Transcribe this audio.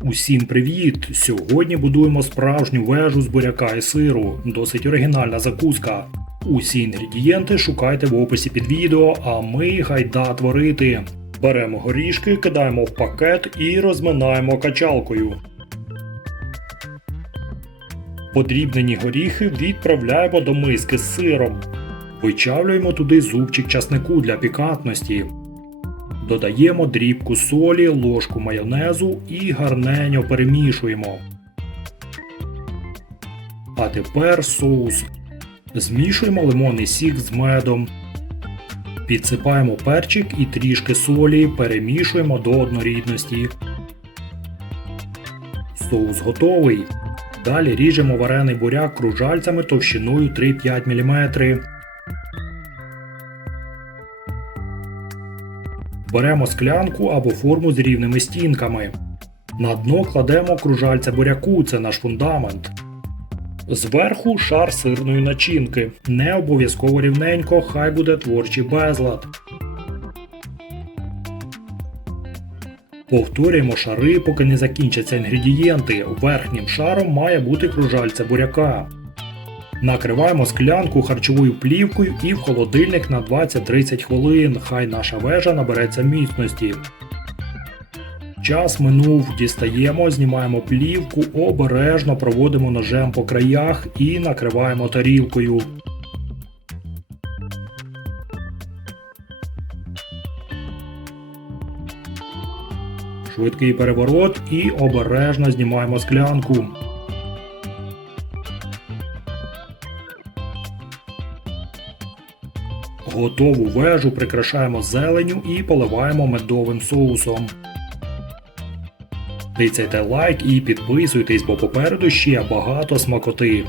Усім привіт! Сьогодні будуємо справжню вежу з буряка і сиру. Досить оригінальна закуска. Усі інгредієнти шукайте в описі під відео, а ми гайда творити. Беремо горішки, кидаємо в пакет і розминаємо качалкою. Подрібнені горіхи відправляємо до миски з сиром. Вичавлюємо туди зубчик часнику для пікантності. Додаємо дрібку солі, ложку майонезу і гарненьо перемішуємо. А тепер соус. Змішуємо лимонний сік з медом. Підсипаємо перчик і трішки солі, перемішуємо до однорідності. Соус готовий. Далі ріжемо варений буряк кружальцями товщиною 3-5 мм. Беремо склянку або форму з рівними стінками. На дно кладемо кружальця буряку, це наш фундамент. Зверху шар сирної начинки. Не обов'язково рівненько, хай буде творчий безлад. Повторюємо шари, поки не закінчаться інгредієнти. Верхнім шаром має бути кружальця буряка. Накриваємо склянку харчовою плівкою і в холодильник на 20-30 хвилин. Хай наша вежа набереться міцності. Час минув, дістаємо, знімаємо плівку, обережно проводимо ножем по краях і накриваємо тарілкою. Швидкий переворот і обережно знімаємо склянку. Готову вежу прикрашаємо зеленю і поливаємо медовим соусом. Тицяйте лайк і підписуйтесь, бо попереду ще багато смакоти.